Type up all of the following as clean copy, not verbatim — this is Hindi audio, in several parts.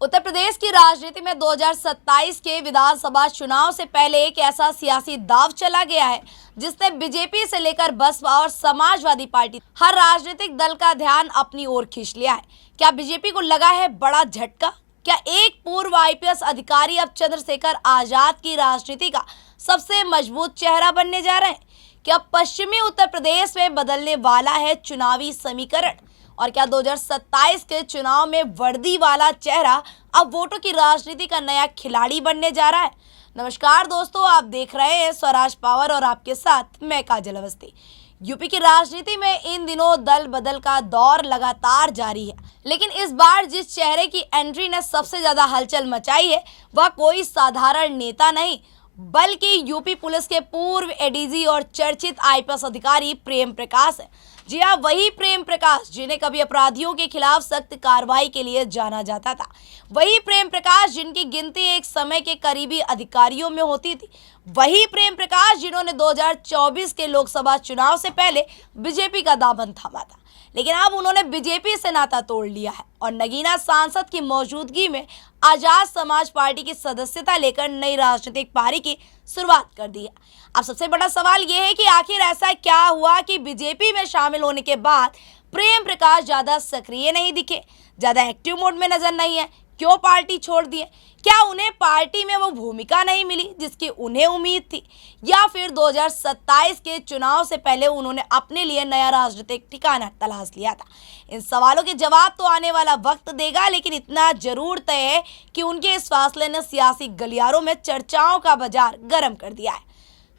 उत्तर प्रदेश की राजनीति में 2027 के विधानसभा चुनाव से पहले एक ऐसा सियासी दांव चला गया है जिसने बीजेपी से लेकर बसपा और समाजवादी पार्टी हर राजनीतिक दल का ध्यान अपनी ओर खींच लिया है। क्या बीजेपी को लगा है बड़ा झटका? क्या एक पूर्व आईपीएस अधिकारी अब चंद्रशेखर आजाद की राजनीति का सबसे मजबूत चेहरा बनने जा रहे हैं? क्या पश्चिमी उत्तर प्रदेश में बदलने वाला है चुनावी समीकरण? और क्या 2027 के चुनाव में वर्दी वाला चेहरा अब वोटों की राजनीति का नया खिलाड़ी बनने जा रहा है? नमस्कार दोस्तों, आप देख रहे हैं स्वराज पावर और आपके साथ मैं काजल अवस्थी। यूपी की राजनीति में इन दिनों दल बदल का दौर लगातार जारी है, लेकिन इस बार जिस चेहरे की एंट्री ने सबसे ज्यादा हलचल मचाई है वह कोई साधारण नेता नहीं बल्कि यूपी पुलिस के पूर्व एडीजी और चर्चित आईपीएस अधिकारी प्रेम प्रकाश है। जी हाँ, वही प्रेम प्रकाश जिन्हें कभी अपराधियों के खिलाफ सख्त कार्रवाई के लिए जाना जाता था। वही प्रेम प्रकाश जिनकी गिनती एक समय के करीबी अधिकारियों में होती थी। वही प्रेम प्रकाश जिन्होंने 2024 के लोकसभा चुनाव से पहले बीजेपी का दामन थामा था, लेकिन अब उन्होंने बीजेपी से नाता तोड़ लिया है और नगीना सांसद की मौजूदगी में आजाद समाज पार्टी की सदस्यता लेकर नई राजनीतिक पारी की शुरुआत कर दी है। अब सबसे बड़ा सवाल यह है कि आखिर ऐसा क्या हुआ कि बीजेपी में शामिल होने के बाद प्रेम प्रकाश ज्यादा सक्रिय नहीं दिखे, ज्यादा एक्टिव मोड में नजर नहीं है? क्यों पार्टी छोड़ दिए? क्या उन्हें पार्टी में वो भूमिका नहीं मिली जिसकी उन्हें उम्मीद थी, या फिर 2027 के चुनाव से पहले उन्होंने अपने लिए नया राजनीतिक ठिकाना तलाश लिया था? इन सवालों के जवाब तो आने वाला वक्त देगा, लेकिन इतना जरूर तय है कि उनके इस फैसले ने सियासी गलियारों में चर्चाओं का बाजार गर्म कर दिया है।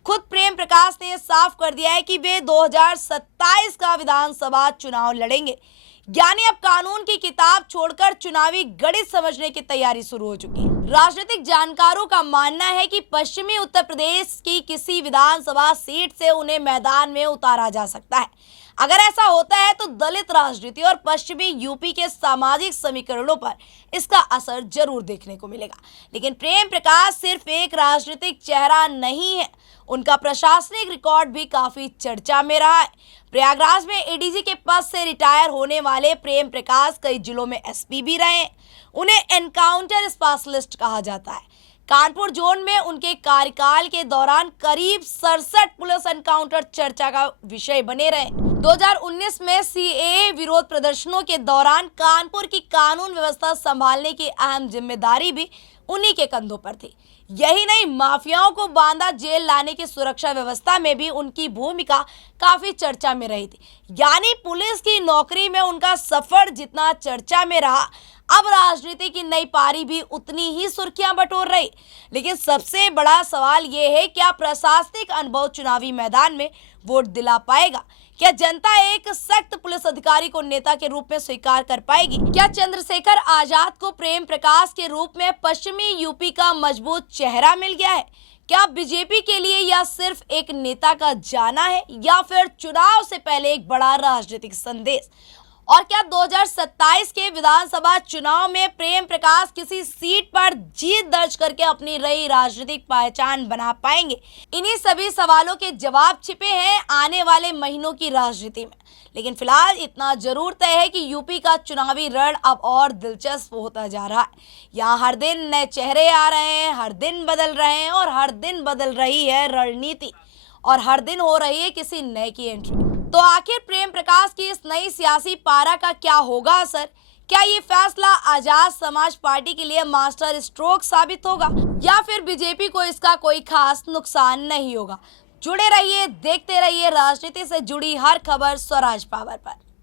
खुद प्रेम प्रकाश ने साफ कर दिया है कि वे 2027 का विधानसभा चुनाव लड़ेंगे, यानी अब कानून की किताब छोड़कर चुनावी गणित समझने की तैयारी शुरू हो चुकी है। राजनीतिक जानकारों का मानना है कि पश्चिमी उत्तर प्रदेश की किसी विधानसभा सीट से उन्हें मैदान में उतारा जा सकता है। अगर ऐसा होता है तो दलित राजनीति और पश्चिमी यूपी के सामाजिक समीकरणों पर इसका असर जरूर देखने को मिलेगा। लेकिन प्रेम प्रकाश सिर्फ एक राजनीतिक चेहरा नहीं है, उनका प्रशासनिक रिकॉर्ड भी काफी चर्चा में रहा है। प्रयागराज में एडीजी के पद से रिटायर होने वाले प्रेम प्रकाश कई जिलों में एसपी भी रहे हैं। उन्हें एनकाउंटर स्पेशलिस्ट कहा जाता है। कानपुर जोन में उनके कार्यकाल के दौरान करीब 67 पुलिस एनकाउंटर चर्चा का विषय बने रहे। 2019 में सीएए विरोध प्रदर्शनों के दौरान कानपुर की कानून व्यवस्था संभालने की अहम जिम्मेदारी भी उन्हीं के कंधों पर थी। यही नहीं, माफियाओं को बांदा जेल लाने की सुरक्षा व्यवस्था में भी उनकी भूमिका काफी चर्चा में रही थी। यानी पुलिस की नौकरी में उनका सफर जितना चर्चा में रहा, अब राजनीति की नई पारी भी उतनी ही सुर्खियां बटोर रही। लेकिन सबसे बड़ा सवाल यह है, क्या प्रशासनिक अनुभव चुनावी मैदान में वोट दिला पाएगा? क्या जनता एक सख्त पुलिस अधिकारी को नेता के रूप में स्वीकार कर पाएगी? क्या चंद्रशेखर आजाद को प्रेम प्रकाश के रूप में पश्चिमी यूपी का मजबूत चेहरा मिल गया है? क्या बीजेपी के लिए यह सिर्फ एक नेता का जाना है, या फिर चुनाव से पहले एक बड़ा राजनीतिक संदेश? और क्या 2027 के विधानसभा चुनाव में प्रेम प्रकाश किसी सीट पर जीत दर्ज करके अपनी नई राजनीतिक पहचान बना पाएंगे? इन्हीं सभी सवालों के जवाब छिपे हैं आने वाले महीनों की राजनीति में। लेकिन फिलहाल इतना जरूर तय है कि यूपी का चुनावी रण अब और दिलचस्प होता जा रहा है। यहाँ हर दिन नए चेहरे आ रहे हैं, हर दिन बदल रहे हैं, और हर दिन बदल रही है रणनीति, और हर दिन हो रही है किसी नए की एंट्री। तो आखिर प्रेम प्रकाश की इस नई सियासी पारा का क्या होगा असर? क्या ये फैसला आजाद समाज पार्टी के लिए मास्टर स्ट्रोक साबित होगा, या फिर बीजेपी को इसका कोई खास नुकसान नहीं होगा? जुड़े रहिए, देखते रहिए राजनीति से जुड़ी हर खबर स्वराज पावर पर।